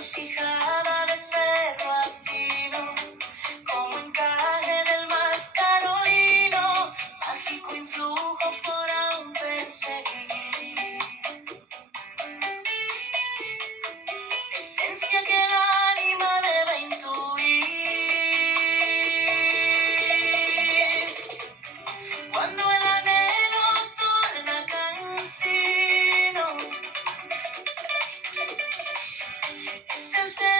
Encrucijada de ferro afino, como encaje del más carolino, mágico influjo por aún perseguir. Esencia que el ánima debe intuir. Cuando el anhelo torna cansino, es el ser